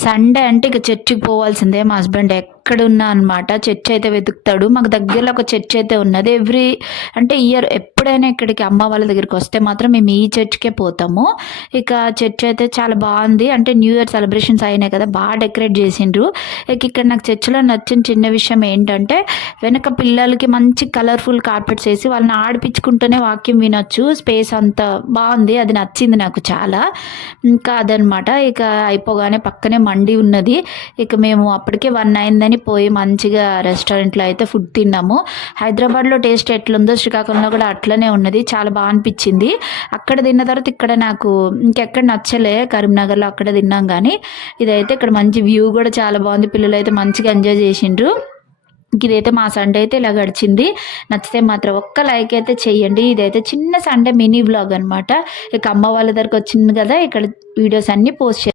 Sunday అంటే ఇక చర్చికి పోవాల్సిందే. మా హస్బెండ్ ఎక్కడున్నా అనమాట చర్చ్ అయితే వెతుకుతాడు. మాకు దగ్గరలో ఒక చర్చ్ అయితే ఉన్నది. అంటే ఇయర్ ఎప్పుడైనా ఇక్కడికి అమ్మ వాళ్ళ దగ్గరికి వస్తే మాత్రం మేము ఈ చర్చ్‌కే పోతాము. ఇక చర్చ్ అయితే చాలా బాగుంది. అంటే న్యూ ఇయర్ సెలబ్రేషన్స్ అయినాయి కదా! బాగా డెకరేట్ చేసిండ్రు. ఇక ఇక్కడ నాకు చర్చ్‌లో నచ్చిన చిన్న విషయం ఏంటంటే వెనక పిల్లలకి మంచి కలర్‌ఫుల్ కార్పెట్స్ ఏసి వాళ్ళని ఆడిపించుకుంటూనే వాక్యం వినొచ్చు. స్పేస్ అంతా బాగుంది. అది నచ్చింది నాకు చాలా. ఇంకా అదనమాట. ఇక అయిపోగానే పక్కనే మండి ఉన్నది. ఇక మేము అప్పటికే 1 అయిందని పోయి మంచిగా రెస్టారెంట్‌లో అయితే ఫుడ్ తిన్నాము. హైదరాబాద్‌లో టేస్ట్ ఎట్లుందో శ్రీకాకుళంలో కూడా అట్లనే ఉన్నది. చాలా బా అనిపించింది. అక్కడ తిన్న తర్వాత ఇక్కడ నాకు ఇంకెక్కడ నచ్చలే. కరీంనగర్‌లో అక్కడ తిన్నాం గానీ, ఇదైతే ఇక్కడ మంచి వ్యూ కూడా చాలా బాగుంది. పిల్లలైతే మంచిగా ఎంజాయ్ చేసిండ్రు. ఇదైతే మా సండే అయితే ఇలా గడిచింది. నచ్చితే మాత్రం ఒక్క లైక్ అయితే చెయ్యండి. ఇదైతే చిన్న సండే మినీ వ్లాగ్ అనమాట. ఇక అమ్మ వాళ్ళ దగ్గరికి వచ్చింది కదా! ఇక్కడ వీడియోస్ అన్నీ పోస్ట్